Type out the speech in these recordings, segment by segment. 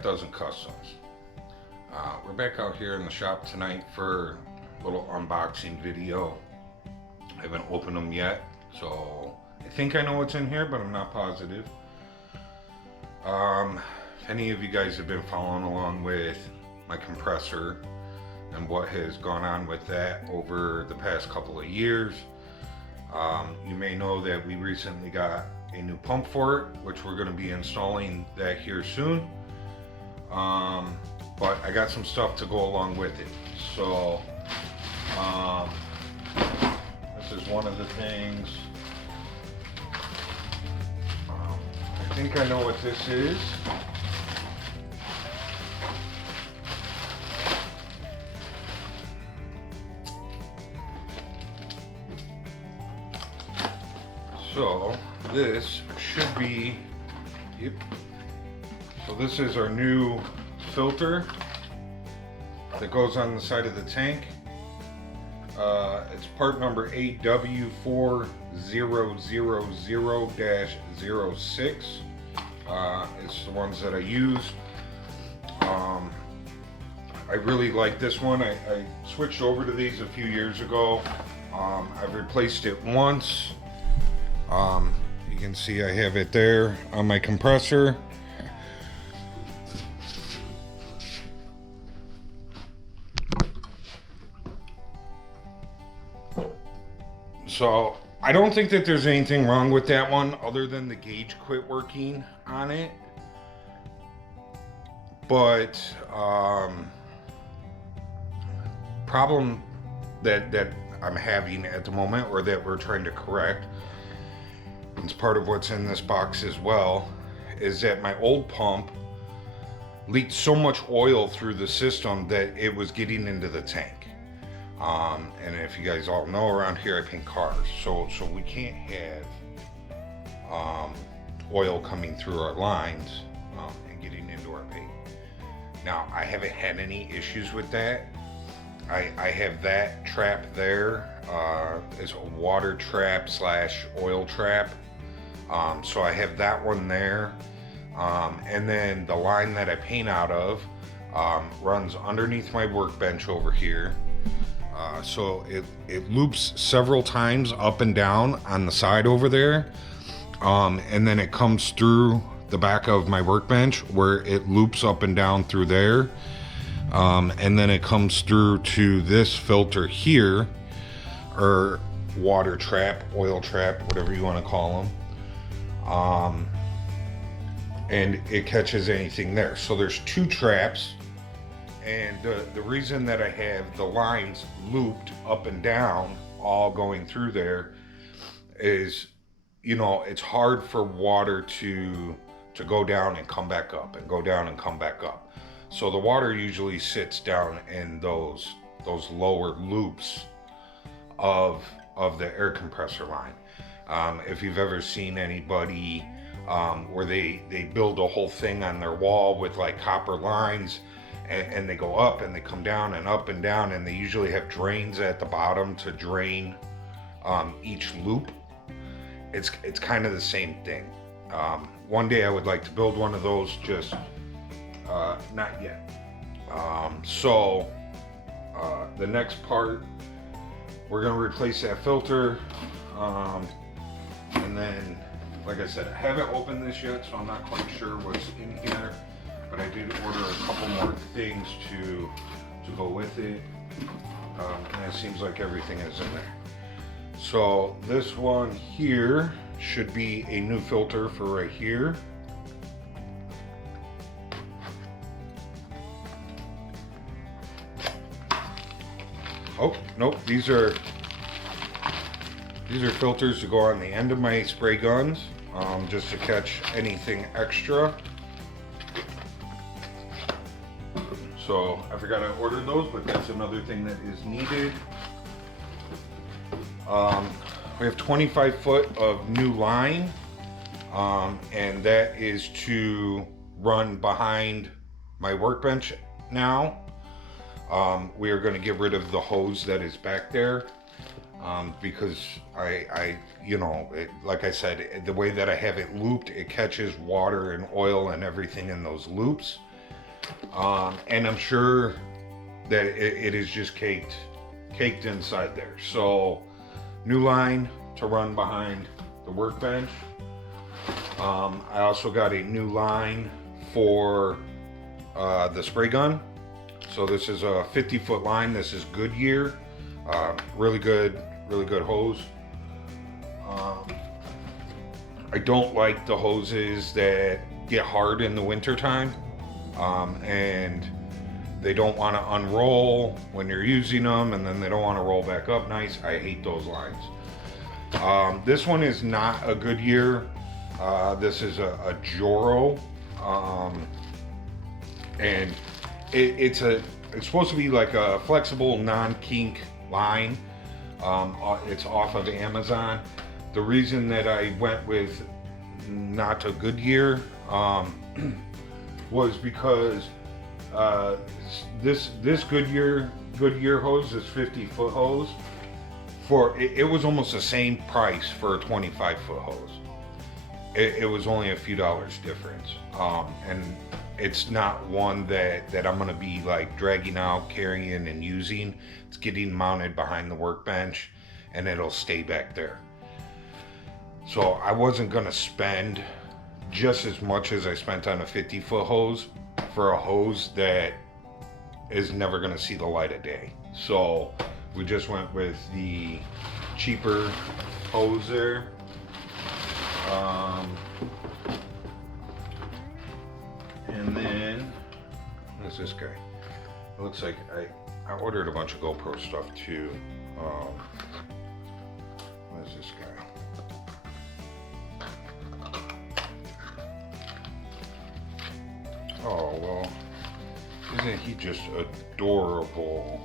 Half Dozen Customs. We're back out here in the shop tonight for a little unboxing video. I haven't opened them yet, so I think I know what's in here, but I'm not positive. If any of you guys have been following along with my compressor and what has gone on with that over the past couple of years, you may know that we recently got a new pump for it, which we're going to be installing that here soon. But I got some stuff to go along with it. So this is one of the things. I think I know what this is. So this should be, yep. So this is our new filter that goes on the side of the tank. It's part number AW4000-06. It's the ones that I use. I really like this one. I switched over to these a few years ago. I've replaced it once. You can see I have it there on my compressor. So I don't think that there's anything wrong with that one other than the gauge quit working on it. But problem that I'm having at the moment, or that we're trying to correct, it's part of what's in this box as well, is that my old pump leaked so much oil through the system that it was getting into the tank. And if you guys all know, around here I paint cars, so we can't have oil coming through our lines and getting into our paint. Now, I haven't had any issues with that. I have that trap there. It's a water trap slash oil trap. So I have that one there. And then the line that I paint out of runs underneath my workbench over here. So it loops several times up and down on the side over there. And then it comes through the back of my workbench where it loops up and down through there. And then it comes through to this filter here, or water trap, oil trap, whatever you want to call them. And it catches anything there. So there's two traps. And the reason that I have the lines looped up and down, all going through there, is, you know, it's hard for water to go down and come back up, and go down and come back up. So the water usually sits down in those lower loops of the air compressor line. If you've ever seen anybody where they build a whole thing on their wall with like copper lines, and they go up and they come down and up and down, and they usually have drains at the bottom to drain each loop. It's kind of the same thing. One day I would like to build one of those, just not yet. So the next part, we're going to replace that filter, and then, like I said, I haven't opened this yet, so I'm not quite sure what's in here. But I did order a couple more things to go with it, and it seems like everything is in there. So this one here should be a new filter for right here. Oh, nope, these are filters to go on the end of my spray guns, just to catch anything extra. So I forgot I ordered those, but that's another thing that is needed. We have 25 foot of new line, and that is to run behind my workbench now. We are going to get rid of the hose that is back there, because you know, like I said, the way that I have it looped, it catches water and oil and everything in those loops. And I'm sure that it is just caked inside there. So new line to run behind the workbench. I also got a new line for the spray gun. So this is a 50-foot line. This is Goodyear. Really good hose. I don't like the hoses that get hard in the winter time, and they don't want to unroll when you're using them, and then they don't want to roll back up nice. I hate those lines. This one is not a Goodyear. This is a Joro, and it's supposed to be like a flexible non-kink line. It's off of Amazon. The reason that I went with not a Goodyear was because this Goodyear hose, this 50-foot hose, it was almost the same price for a 25-foot hose. It was only a few dollars difference, and it's not one that I'm gonna be like dragging out, carrying, and using. It's getting mounted behind the workbench, and it'll stay back there. So I wasn't gonna spend just as much as I spent on a 50-foot hose for a hose that is never gonna see the light of day. So we just went with the cheaper hose there. And then, what's this guy? It looks like I ordered a bunch of GoPro stuff too. What is this guy? Oh, well, isn't he just adorable?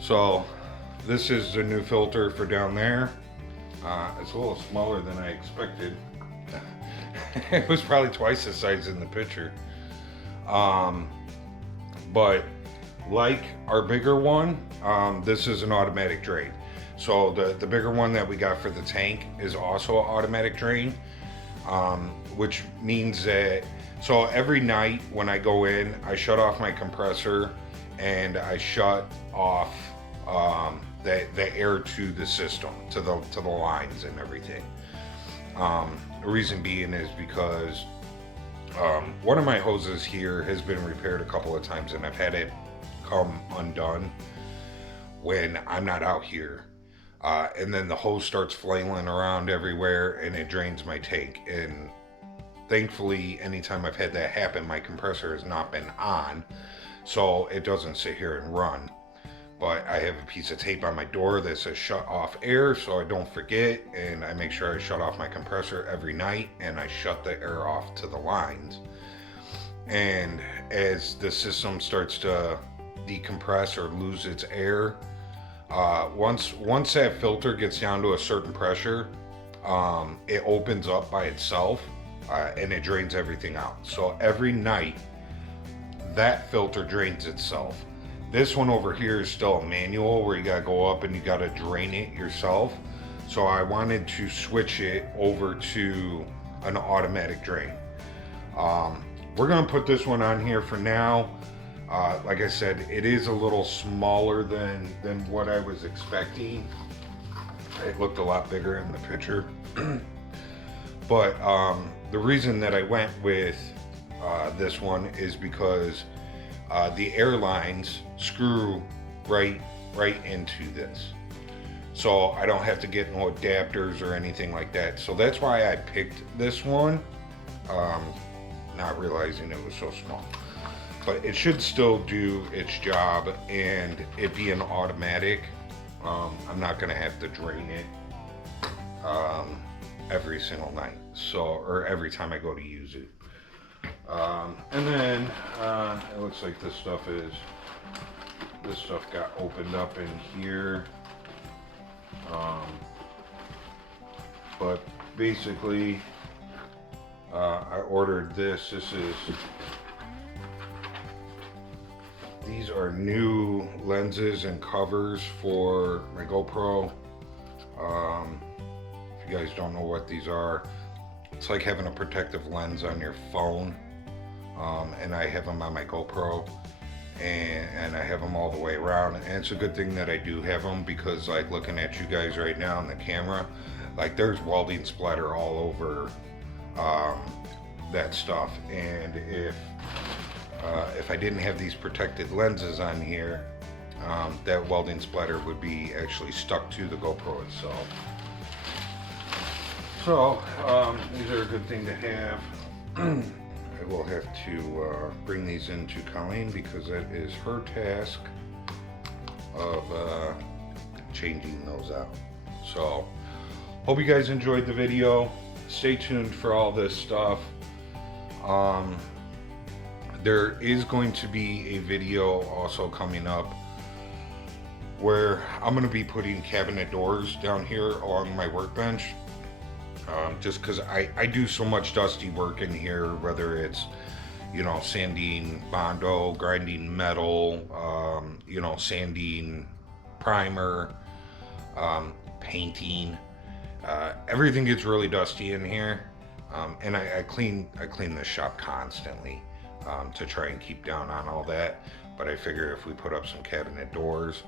So, this is the new filter for down there. It's a little smaller than I expected. It was probably twice the size in the picture. But like our bigger one, this is an automatic drain. So the bigger one that we got for the tank is also an automatic drain, which means that, so every night when I go in, I shut off my compressor and I shut off the air to the system, to the lines and everything. The reason being is because one of my hoses here has been repaired a couple of times, and I've had it come undone when I'm not out here, and then the hose starts flailing around everywhere and it drains my tank. And thankfully, anytime I've had that happen, my compressor has not been on, so it doesn't sit here and run. But I have a piece of tape on my door that says shut off air, so I don't forget, and I make sure I shut off my compressor every night, and I shut the air off to the lines. And as the system starts to decompress or lose its air, once that filter gets down to a certain pressure, it opens up by itself, and it drains everything out. So every night, that filter drains itself. This one over here is still a manual where you gotta go up and you gotta drain it yourself. So I wanted to switch it over to an automatic drain. We're gonna put this one on here for now. Like I said, it is a little smaller than what I was expecting. It looked a lot bigger in the picture. But the reason that I went with this one is because the airlines screw right into this, so I don't have to get no adapters or anything like that. So that's why I picked this one, not realizing it was so small. But it should still do its job, and it being automatic, I'm not gonna have to drain it every single night, or every time I go to use it. And then it looks like this stuff got opened up in here, but basically I ordered this. These are new lenses and covers for my GoPro. If you guys don't know what these are, It's like having a protective lens on your phone. And I have them on my GoPro, and I have them all the way around. And it's a good thing that I do have them, because like looking at you guys right now on the camera, like there's welding splatter all over that stuff. And if I didn't have these protected lenses on here, that welding splatter would be actually stuck to the GoPro itself. So these are a good thing to have. I will have to bring these into Colleen, because that is her task of changing those out. So hope you guys enjoyed the video. Stay tuned for all this stuff. There is going to be a video also coming up where I'm going to be putting cabinet doors down here along my workbench. Just because I do so much dusty work in here, whether it's, you know, sanding Bondo, grinding metal, you know, sanding primer, painting. Everything gets really dusty in here, and I clean the shop constantly to try and keep down on all that. But I figure if we put up some cabinet doors,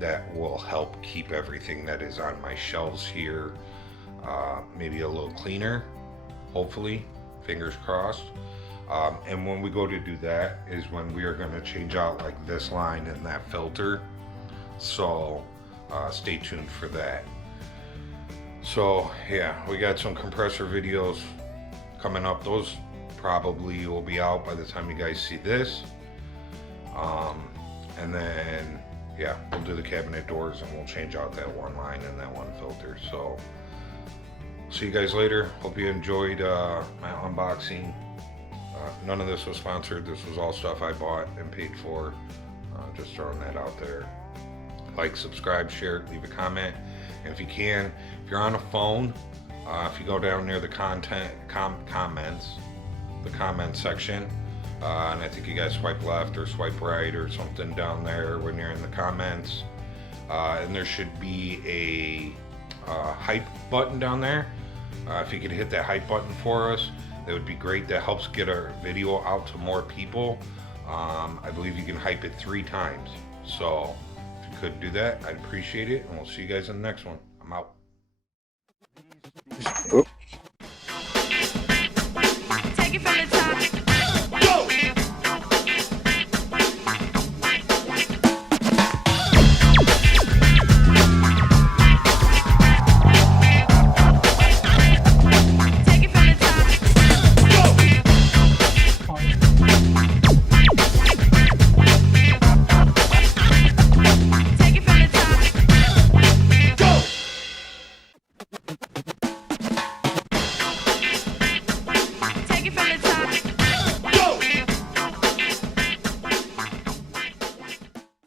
that will help keep everything that is on my shelves here maybe a little cleaner, hopefully, fingers crossed. And when we go to do that is when we are going to change out like this line and that filter. So stay tuned for that. So yeah, we got some compressor videos coming up. Those probably will be out by the time you guys see this. And then yeah, we'll do the cabinet doors and we'll change out that one line and that one filter. So see you guys later. Hope you enjoyed my unboxing. None of this was sponsored. This was all stuff I bought and paid for. Just throwing that out there. Like, subscribe, share, leave a comment. And if you can, if you're on a phone, if you go down near the comments, the comment section, and I think you guys swipe left or swipe right or something down there when you're in the comments. And there should be a hype button down there. If you could hit that hype button for us, that would be great. That helps get our video out to more people. I believe you can hype it 3 times. So if you could do that, I'd appreciate it. And we'll see you guys in the next one. I'm out. Oop.